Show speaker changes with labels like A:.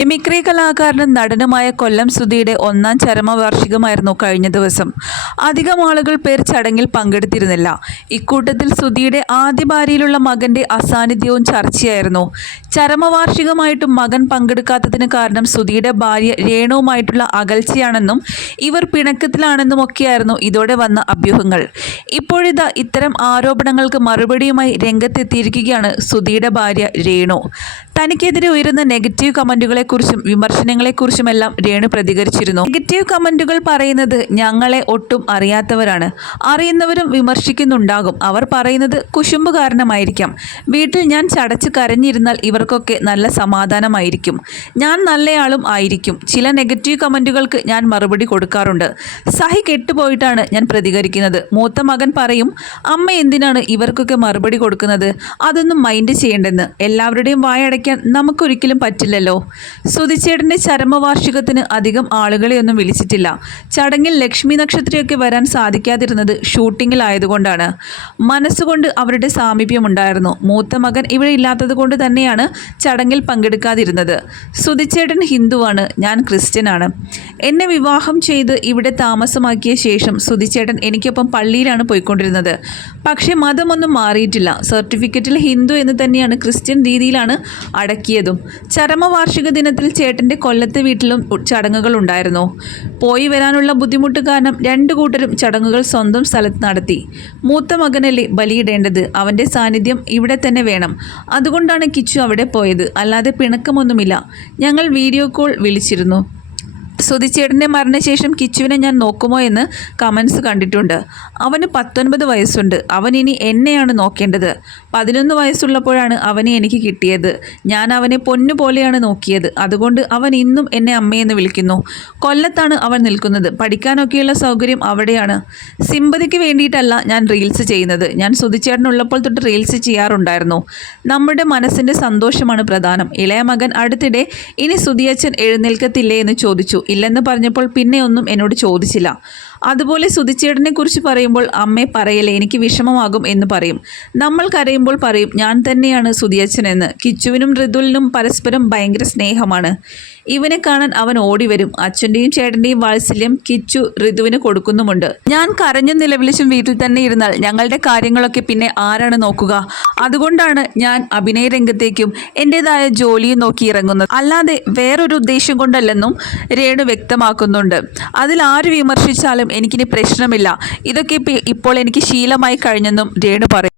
A: Mimicry കലാകാരനും നടനുമായ കൊല്ലം സുധിയുടെ ഒന്നാം ചരമവാർഷികമായിരുന്നു കഴിഞ്ഞ ദിവസം. അധികം ആളുകൾ പേർ ചടങ്ങിൽ പങ്കെടുത്തിരുന്നില്ല. ഇക്കൂട്ടത്തിൽ സുധിയുടെ ആദ്യ ഭാര്യയിലുള്ള മകന്റെ അസാന്നിധ്യവും ചർച്ചയായിരുന്നു. ചരമവാർഷികമായിട്ടും മകൻ പങ്കെടുക്കാത്തതിന് കാരണം സുധിയുടെ ഭാര്യ രേണുവുമായിട്ടുള്ള അകൽച്ചയാണെന്നും ഇവർ പിണക്കത്തിലാണെന്നും ഒക്കെയായിരുന്നു ഇതോടെ വന്ന അഭ്യൂഹങ്ങൾ. ഇപ്പോഴിതാ ഇത്തരം ആരോപണങ്ങൾക്ക് മറുപടിയുമായി രംഗത്തെത്തിയിരിക്കുകയാണ് സുധിയുടെ ഭാര്യ രേണു. തനിക്കെതിരെ ഉയരുന്ന നെഗറ്റീവ് കമന്റുകളെക്കുറിച്ചും വിമർശനങ്ങളെക്കുറിച്ചുമെല്ലാം രേണു പ്രതികരിച്ചിരുന്നു. നെഗറ്റീവ് കമന്റുകൾ പറയുന്നത് ഞങ്ങളെ ഒട്ടും അറിയാത്തവരാണ്. അറിയുന്നവരും വിമർശിക്കുന്നുണ്ടാകും. അവർ പറയുന്നത് കുശുമ്പ് കാരണമായിരിക്കാം. വീട്ടിൽ ഞാൻ ചടച്ച് കരഞ്ഞിരുന്നാൽ ഇവർക്കൊക്കെ നല്ല സമാധാനമായിരിക്കും. ഞാൻ നല്ലയാളും ആയിരിക്കും. ചില നെഗറ്റീവ് കമന്റുകൾക്ക് ഞാൻ മറുപടി കൊടുക്കാറുണ്ട്. സഹി കെട്ടുപോയിട്ടാണ് ഞാൻ പ്രതികരിക്കുന്നത്. മൂത്ത മകൻ പറയും അമ്മ എന്തിനാണ് ഇവർക്കൊക്കെ മറുപടി കൊടുക്കുന്നത്? അതൊന്നും മൈൻഡ് ചെയ്യേണ്ടെന്ന്. എല്ലാവരുടെയും വായടയ്ക്കാൻ നമുക്കൊരിക്കലും പറ്റില്ലല്ലോ. സുതിച്ചേട്ടന്റെ ചരമവാർഷികത്തിന് അധികം ആളുകളെയൊന്നും വിളിച്ചിട്ടില്ല. ചടങ്ങിൽ ലക്ഷ്മി നക്ഷത്രയൊക്കെ വരാൻ സാധിക്കാതിരുന്നത് ഷൂട്ടിങ്ങിലായതുകൊണ്ടാണ്. മനസ്സുകൊണ്ട് അവരുടെ സാമീപ്യമുണ്ടായിരുന്നു. മൂത്ത മകൻ ഇവിടെ ഇല്ലാത്തത് കൊണ്ട് തന്നെയാണ് ചടങ്ങിൽ പങ്കെടുക്കാതിരുന്നത്. സുധിച്ചേട്ടൻ ഹിന്ദുവാണ്. ഞാൻ ക്രിസ്ത്യനാണ്. എന്നെ വിവാഹം ചെയ്ത് ഇവിടെ താമസമാക്കിയ ശേഷം സുധിച്ചേട്ടൻ എനിക്കൊപ്പം പള്ളിയിലാണ് പോയിക്കൊണ്ടിരുന്നത്. പക്ഷേ മതമൊന്നും മാറിയിട്ടില്ല. സർട്ടിഫിക്കറ്റിൽ ഹിന്ദു എന്ന് തന്നെയാണ് ക്രിസ്ത്യൻ രീതിയിലാണ് അടക്കിയതും. ചരമവാർഷിക ദിനത്തിൽ ചേട്ടന്റെ കൊല്ലത്തെ വീട്ടിലും ചടങ്ങുകൾ ഉണ്ടായിരുന്നു. പോയി വരാനുള്ള ബുദ്ധിമുട്ട് കാരണം രണ്ടു കൂട്ടരും ചടങ്ങുകൾ സ്വന്തം സ്ഥലത്ത് നടത്തി. മൂത്ത മകനല്ലേ ബലിയിടേണ്ടത്? അവന്റെ സാന്നിധ്യം ഇവിടെ തന്നെ വേണം. അതുകൊണ്ടാണ് കിച്ചു അവിടെ പോയത്. അല്ലാതെ പിണക്കമൊന്നുമില്ല. ഞങ്ങൾ വീഡിയോ കോൾ വിളിച്ചിരുന്നു. സുധിച്ചേട്ടന്റെ മരണശേഷം കിച്ചുവിനെ ഞാൻ നോക്കുമോ എന്ന് കമൻസ് കണ്ടിട്ടുണ്ട്. അവന് പത്തൊൻപത് വയസ്സുണ്ട്. അവൻ ഇനി എന്നെയാണ് നോക്കേണ്ടത്. പതിനൊന്ന് വയസ്സുള്ളപ്പോഴാണ് അവനെ എനിക്ക് കിട്ടിയത്. ഞാൻ അവനെ പൊന്നു പോലെയാണ് നോക്കിയത്. അതുകൊണ്ട് അവൻ ഇന്നും എന്നെ അമ്മയെന്ന് വിളിക്കുന്നു. കൊല്ലത്താണ് അവൻ നിൽക്കുന്നത്. പഠിക്കാനൊക്കെയുള്ള സൗകര്യം അവിടെയാണ്. സിമ്പതിക്ക് വേണ്ടിയിട്ടല്ല ഞാൻ റീൽസ് ചെയ്യുന്നത്. ഞാൻ സുധിച്ചേട്ടനുള്ളപ്പോൾ തൊട്ട് റീൽസ് ചെയ്യാറുണ്ടായിരുന്നു. നമ്മുടെ മനസ്സിന്റെ സന്തോഷമാണ് പ്രധാനം. ഇളയ മകൻ അടുത്തിടെ ഇനി സുതിയച്ചൻ എഴുന്നേൽക്കത്തില്ലേ? എന്ന് ചോദിച്ചു. ഇല്ലെന്ന് പറഞ്ഞപ്പോൾ പിന്നെ ഒന്നും എന്നോട് ചോദിച്ചില്ല. അതുപോലെ സുധിച്ചേട്ടനെ കുറിച്ച് പറയുമ്പോൾ അമ്മേ പറയലേ എനിക്ക് വിഷമമാകും എന്ന് പറയും. നമ്മൾ കരയുമ്പോൾ പറയും ഞാൻ തന്നെയാണ് സുധിയച്ചൻ എന്ന് കിച്ചുവിനും ഋതുലിനും പരസ്പരം ഭയങ്കര സ്നേഹമാണ്. ഇവനെ കാണാൻ അവൻ ഓടിവരും. അച്ഛന്റെയും ചേട്ടന്റെയും വാത്സല്യം കിച്ചു ഋതുവിന് കൊടുക്കുന്നുമുണ്ട്. ഞാൻ കരഞ്ഞ നിലവിളിച്ചും വീട്ടിൽ തന്നെ ഇരുന്നാൽ ഞങ്ങളുടെ കാര്യങ്ങളൊക്കെ പിന്നെ ആരാണ് നോക്കുക? അതുകൊണ്ടാണ് ഞാൻ അഭിനയ രംഗത്തേക്കും എന്റെതായ ജോലിയും നോക്കി ഇറങ്ങുന്നത്. അല്ലാതെ വേറൊരു ഉദ്ദേശം കൊണ്ടല്ലെന്നും രേണു വ്യക്തമാക്കുന്നുണ്ട്. അതിൽ ആര് വിമർശിച്ചാലും എനിക്കിനി പ്രശ്നമില്ല. ഇതൊക്കെ ഇപ്പോൾ എനിക്ക് ശീലമായി കഴിഞ്ഞെന്നും രേണു പറയും